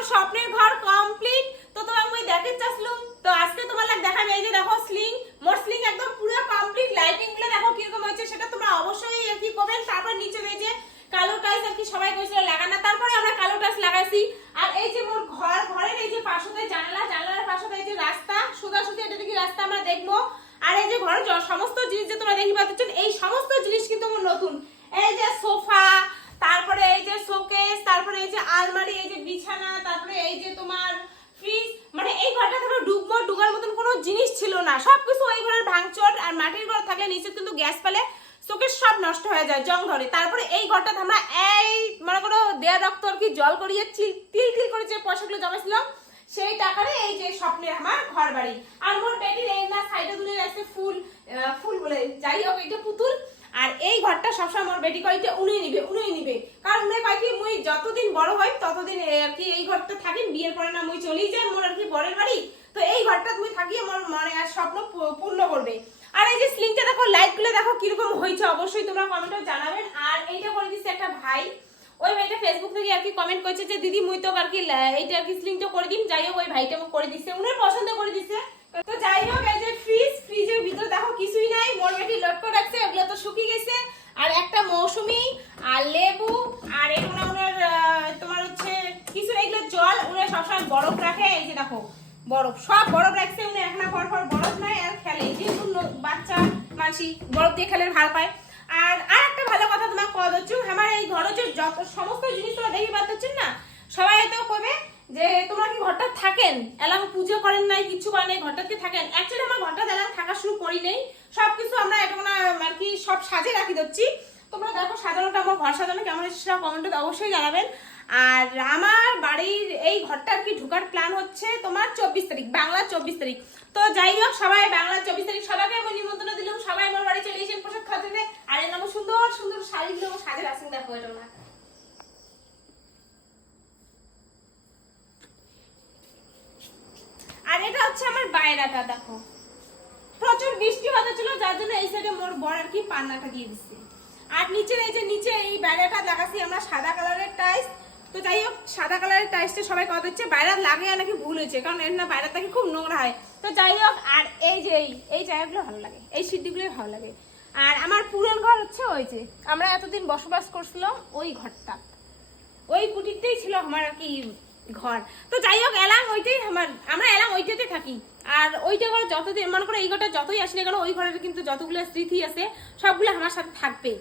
মোর স্বপ্নের ঘর কমপ্লিট তো তোমাকে মই দেখে চাসলুম। তো আজকে তোমার লাগ দেখাম এই যে দেখো স্লিং মোর স্লিং একদম পুরো কমপ্লিট লাইটিংগুলো দেখো কীরকম হয়েছে, সেটা তোমরা অবশ্যই কি করবেন তারপর নিচে এই যে কালো টাইলস আর কি সবাই কইছিল লাগানো। তারপরে আমরা কালো টাইলস লাগাইছি। আর এই যে মোর ঘর ঘরের এই যে পাশে জানালা, জানালার পাশে এই যে রাস্তা সোজা সুজি এটা দেখি রাস্তা আমরা দেখব। আর এই যে ঘরের সমস্ত জিনিস যে তোমরা দেখি পাচ্ছ, এই সমস্ত জিনিস কিন্তু আমার নতুন। এই যে সোফা, তারপরে এই যে শোকেস, তারপরে এই যে আলমারি, এই যে বিছানা তারপরে এই যে তোমার ফ্রিজ মানে এই ঘরটা ধরো ডুবমো ডুবার মতন কোনো জিনিস ছিল না, সবকিছু ওই ঘরের ভাঙচট আর মাটির ঘর থাকলে নিচে কিন্তু গ্যাস পেলে শোকেস সব নষ্ট হয়ে যায় জং ধরে। তারপরে এই ঘরটা আমরা এই, মনে করো, দেয়া রক্ত আর কি জল করিয়ে তিল তিল করে যে পয়সাগুলো জমাইছিলাম সেই টাকারে এই যে স্বপ্নের আমার ঘর বাড়ি আর মোর বেটির এই না সাইডে দুলে আছে ফুল ফুল বলে, যাই হোক এটা পুতুল। আর এই ঘরটা সবসময় মোর বেটি কয় যে উনি নিবে উনি নিবে। কারণ উনি কয় কি, মুই যতদিন বড় হই, ততদিন আর কি এই ঘরটা থাকি, বিয়ের পরে না মুই চলেই যাই, মোর আর কি বরের বাড়ি। তো এই ঘরটা তুমি থাকি মোর মনে আর স্বপ্ন পূর্ণ করবে। আর এই যে স্লিংটা দেখো লাইটগুলো দেখো কীরকম হয়েছে, অবশ্যই তোমরা কমেন্টে জানাবেন। আর এইটা করে দিচ্ছে একটা ভাই। ওই ভাইটা ফেসবুক থেকে আর কি কমেন্ট করেছে যে, দিদি, মুই তো আর কি এইটা আর কি স্লিংটা করে দিন যাই হোক, ওই ভাইটা করে দিচ্ছে উনি পছন্দ করে দিচ্ছে তো যাই হোক, এই যে ফ্রিজ ফ্রিজের ভিতরে দেখো কিছুই নাই। মোর বেটি লটকো রাখছে, ওগুলো তো শুকিয়ে গেছে। আর একটা মৌসুমি, আর লেবু, আর এগুলো ওনার তোমার হচ্ছে কিছু এগুলো জল উনি সবসময় বরফ রাখে। এই যে দেখো বরফ। সব বরফ রাখছে, উনি এখন পর পর বরফ নাই, আর খেলে। যেহেতু বাচ্চা মানসি বরফ দিয়ে খেলে ভালো পায়। আর আর একটা ভালো কথা তোমার কদ হচ্ছে আমার এই ঘরে যে যত সমস্ত জিনিস তোমরা দেখি পাচ্ছেন না, সবাই হয়তো কবে যে তোমরা কি ঘরটা থাকেন? এলাম পুজো করেন নাই, কিছু করেন নাই ঘরটাতে থাকেন? অ্যাকচুয়ালি আমার ঘরটা এলাম থাকা শুরু করি নেই। সবকিছু আমরা এখন আর কি সব সাজে রাখি দিচ্ছি। তোমরা দেখো সাজানোটা, আমার ঘর সাজানো কেমন এসেছে সেটা কমেন্টে অবশ্যই জানাবেন। আর আমার বাড়ির এই ঘরটা কি ঢোকার প্ল্যান হচ্ছে তোমার চব্বিশ তারিখ, বাংলা চব্বিশ তারিখ। তো যাই হোক, সবাই বাংলা চব্বিশ তারিখ সবাইকে আমি নিমন্ত্রণ দিলাম। সবাই আমার বাড়ি চলে এসেছেন পোশাক খাওয়াতে আর এর নাম সুন্দর সুন্দর শাড়িগুলো আমার সাজে রাখছেন দেখো এটা না আর এটা হচ্ছে আমার বায়নাটা দেখো। প্রচুর বৃষ্টি হতেছিল যার জন্য এই সাইডে মোর বর আর কি পান্নাটা দিয়ে দিচ্ছে। আর নিচে এই যে নিচে এই বাইরেটা লাগাচ্ছি আমরা সাদা কালারের টাইস তো যাই হোক, সাদা কালারের টাইসটা সবাই কথা হচ্ছে বাইরে লাগে নাকি ভুল হয়েছে, কারণ এর না বাইরে থাকে খুব নোংরা হয়। তো যাই হোক, আর এই যে এই জায়গাগুলো ভালো লাগে, এই সিটিগুলো ভালো লাগে। আর আমার পুরন ঘর হচ্ছে ওই যে, আমরা এতদিন বসবাস করছিলাম ওই ঘরটা। ওই কুটিরটাই ছিল আমার আর কি ঘর। তো যাই হোক, এলাম ওইটাই আমার, আমরা এলাম ওইটাতে থাকি। আর ওইটা ঘরে যতদিন, মনে করো এই ঘরটা যতই আসি না কেন, ওই ঘরের কিন্তু যতগুলো স্মৃতি আছে, সবগুলো আমার সাথে থাকবে।